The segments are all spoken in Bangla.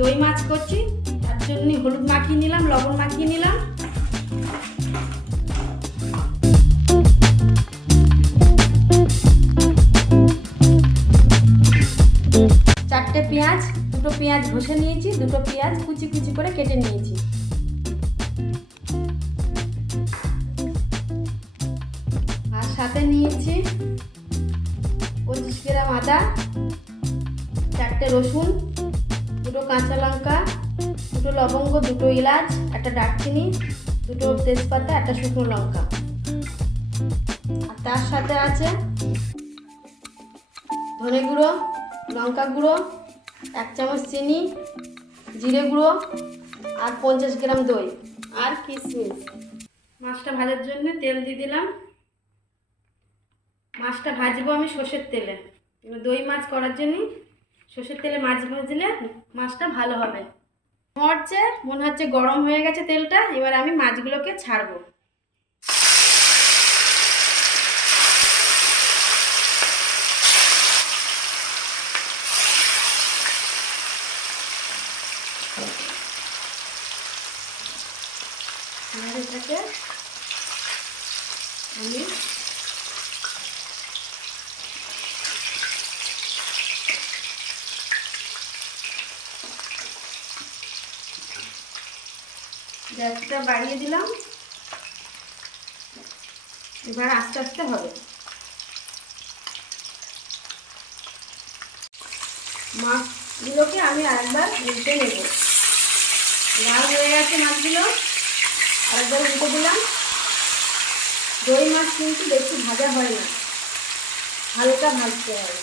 দই মাছ করছি, তার জন্য হলুদ মাখিয়ে নিলাম, লবণ মাখিয়ে নিলাম। চারটে পেঁয়াজ, দুটো পেঁয়াজ ঘষে নিয়েছি, দুটো পেঁয়াজ কুচি কুচি করে কেটে নিয়েছি। আর সাথে নিয়েছি 25 গ্রাম আদা, 4টে রসুন, দুটো কাঁচা লঙ্কা, দুটো লবঙ্গ, দুটো এলাচ, একটা দারচিনি, দুটো তেজপাতা, একটা শুকনো লঙ্কা। আর তার সাথে আছে ধনে গুঁড়ো, লঙ্কা গুঁড়ো, 1 চামচ চিনি, জিরে গুঁড়ো আর 50 গ্রাম দই আর কিশমিশ। মাছটা ভাজার জন্য তেল দিয়ে দিলাম। মাছটা ভাজবো আমি সর্ষের তেলে। দই মাছ করার জন্য সর্ষের তেলে মাছ ভাজলে মাছটা ভালো হবে। মনে হচ্ছে গরম হয়ে গেছে তেলটা। এবার আমি মাছগুলোকে ছাড়বো। এটাকে আমি গ্যাসটা বাড়িয়ে দিলাম। এবার আস্তে আস্তে হবে। মাছগুলোকে আমি আরেকবার উল্টে নেব। লাল হয়ে গেছে মাছগুলো, আরেকবার উল্টে দিলাম। দই মাছ কিন্তু বেশি ভাজা হয় না, হালকা ভাজতে হয়।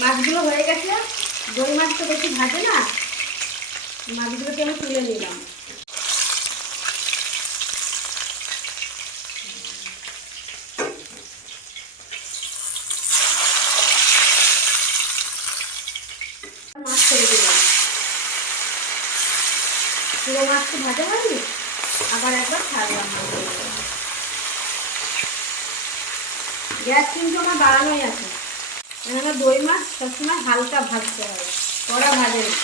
মাছগুলো হয়ে গেছে। দই মাছ তো বেশি ভাজে না, মাছগুলোকে আমি তুলে নিলাম। মাছ ছেড়ে দিলাম। পুরো মাছ তো ভাজা হয়নি, আবার একবার ছাড়লাম। গ্যাস কিন্তু আমার বাড়ানোই আছে, কেননা দই মাছ সবসময় হালকা ভাজতে হয়, কড়া ভাজে না।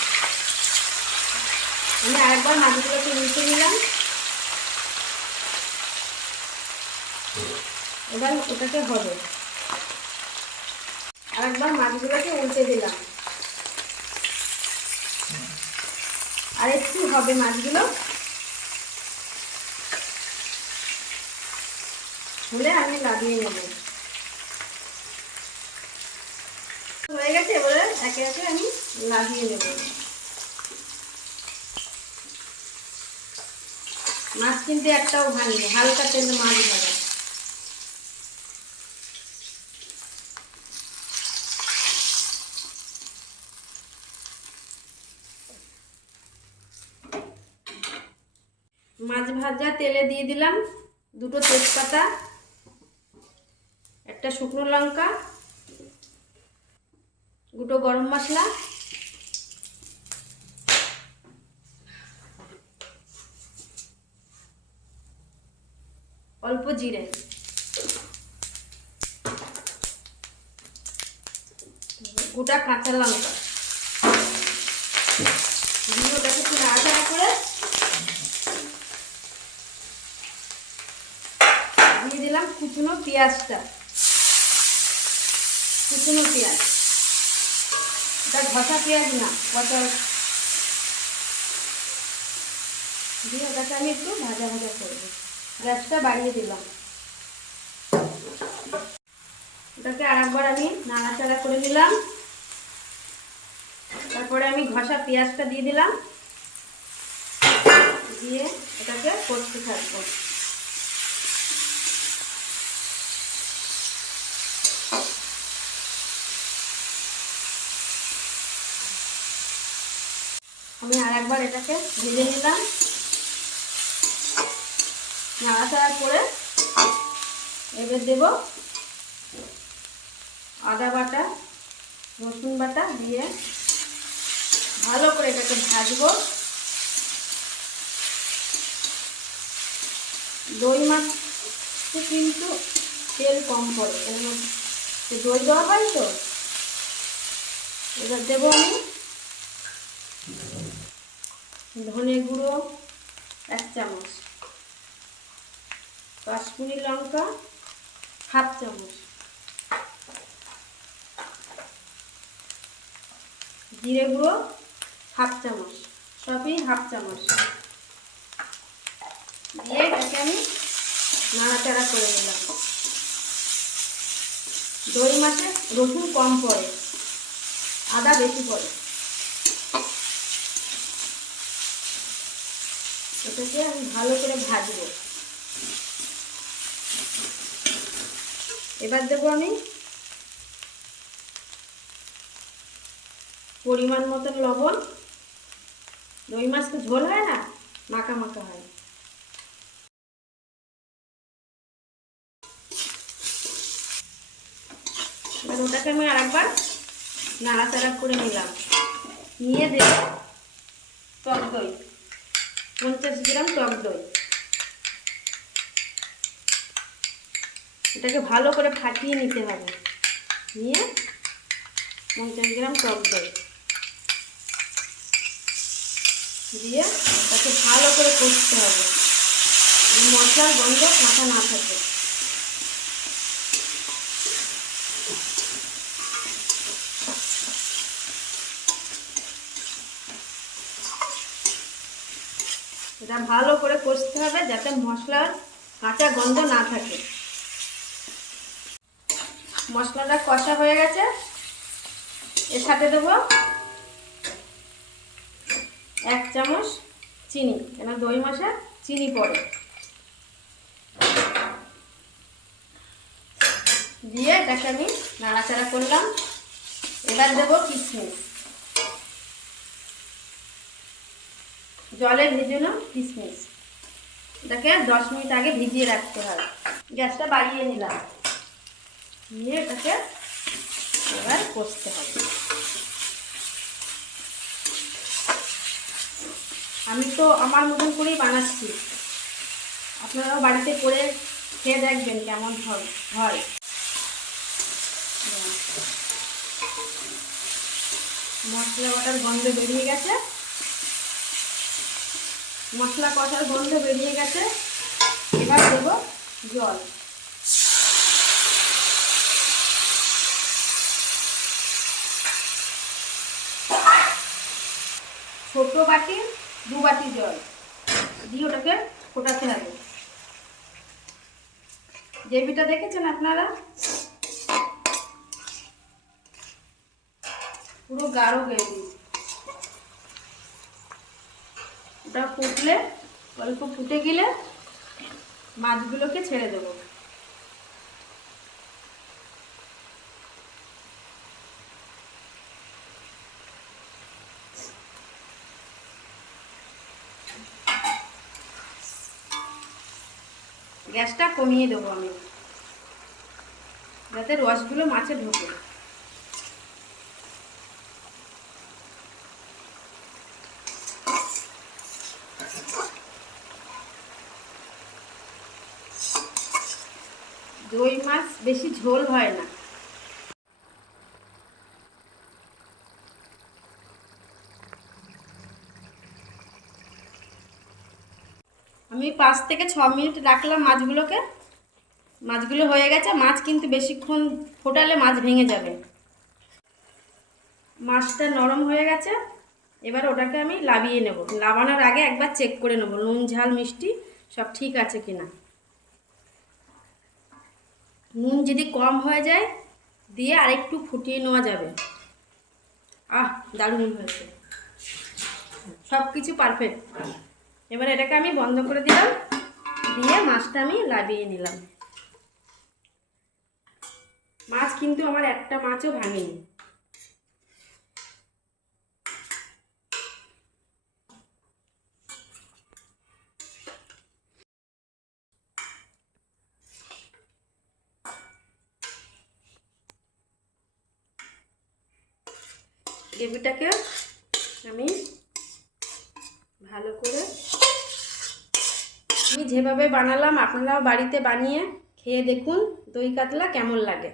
আমি আরেকবার মাছগুলোকে উল্টে নিলাম। এবার ওটাকে হবে, আরেকবার মাছগুলোকে উল্টে দিলাম। আর একটু হবে মাছগুলো, হলে আমি লাগিয়ে নেব। হয়ে গেছে, এবারে একে একে আমি লাগিয়ে নেব। মাছ কিন্তু একটাও ভাঙিনি, হালকা তেলে মাছ ভাজা। মাছ ভাজা তেলে দিয়ে দিলাম দুটো তেজপাতা, একটা শুকনো লঙ্কা, দুটো গরম মশলা, অল্প জিরে, গোটা কাঁচা লঙ্কা দিয়ে ওটাকে একটু নাড়াচাড়া করে দিয়ে দিলাম কুচনো পেঁয়াজটা। কুচনো পেঁয়াজ, এটা ঘষা পেঁয়াজ না, কচা। দিয়ে ওটাকে আমি একটু ভাজা ভাজা করব। গ্যাসটা বাড়িয়ে দিলাম। ওটাকে আরেকবার আমি নাড়াচাড়া করে দিলাম। তারপরে আমি ঘষা পেঁয়াজটা দিয়ে দিলাম, দিয়ে এটাকে কষতে থাকবো। আমি আরেকবার এটাকে ভেজে নিলাম। নাড়াচাড়া করে এবার দেব আদা বাটা, রসুন বাটা দিয়ে ভালো করে এটাকে ভাজবো। দই মাছ কিন্তু তেল কম পড়ে, কেন দই দেওয়া হয় তো। এবার দেবো আমি ধনে গুঁড়ো 1 চামচ, কাশ্মীরি লঙ্কা 1/2 চামচ, জিরে গুঁড়ো 1/2 চামচ, সবই 1/2 চামচ দিয়ে এটাকে আমি নাড়াচাড়া করে নিলাম। দই মাছে রসুন কম পড়ে, আদা বেশি পড়ে। এটাকে আমি ভালো করে ভাজবো। এবার দেবো আমি পরিমাণ মতন লবণ। দই মাছ তো ঝোল হয় না, মাখা মাখা হয়। এবার ওটাকে আমি আরেকবার নাড়াচাড়া করে নিলাম। নিয়ে দেব টক দই, 50 গ্রাম টক দই। এটাকে ভালো করে ফাটিয়ে নিতে হবে। নিয়ে 50 গ্রাম টক দই দিয়ে তাকে ভালো করে কষতে হবে, মশলার গন্ধ কাঁচা না থাকে। এটা ভালো করে কষতে হবে যাতে মশলার কাঁচা গন্ধ না থাকে। মশলাটা কষা হয়ে গেছে। এর সাথে দেবো 1 চামচ চিনি, কেন দই মাছে চিনি পড়ে। দিয়ে এটাকে আমি নাড়াচাড়া করলাম। এবার দেবো কিশমিশ, জলে ভেজানো কিশমিশ। এটাকে 10 মিনিট আগে ভিজিয়ে রাখতে হয়। গ্যাসটা বাড়িয়ে নিলাম, নিয়ে এটাকে এবার কষতে হবে। আমি তো আমার মতন করেই বানাচ্ছি, আপনারাও বাড়িতে করে খেয়ে দেখবেন কেমন হয়। মশলা কষার গন্ধ বেরিয়ে গেছে, মশলা কষার গন্ধ বেরিয়ে গেছে। এবার দেবো জল। ছোট বাটি 2 বাটি জল দিয়ে ওটাকে ফোটাতে হবে। গ্রেভিটা দেখেছেন আপনারা, পুরো গাঢ় গ্রেভি। ওটা ফুটলে, অল্প ফুটে গেলে মাছগুলোকে ছেড়ে দেবো। গ্যাসটা কমিয়ে দেবো আমি, যাতে রসগুলো মাছে ঢোকে। দই মাছ বেশি ঝোল হয় না। আমি 5 থেকে 6 মিনিট রাখলাম মাছগুলোকে। মাছগুলো হয়ে গেছে। মাছ কিন্তু বেশিক্ষণ ফোটালে মাছ ভেঙে যাবে। মাছটা নরম হয়ে গেছে। এবার ওটাকে আমি লাবিয়ে নেব। লাবানোর আগে একবার চেক করে নেব নুন ঝাল মিষ্টি সব ঠিক আছে কিনা। নুন যদি কম হয়ে যায় দিয়ে আরেকটু ফুটিয়ে নেওয়া যাবে। দারুণ হয়েছে, সব কিছু পারফেক্ট। এবার এটাকে আমি বন্ধ করে দিলাম, দিয়ে মাছটা আমি লাবিয়ে নিলাম। মাছ কিন্তু আমার একটা মাছও ভাঙেনি। গ্রেভিটাকে আমি ভালো করে আমি যেভাবে বানালাম আপনারাও বাড়িতে বানিয়ে খেয়ে দেখুন দই কাতলা কেমন লাগে।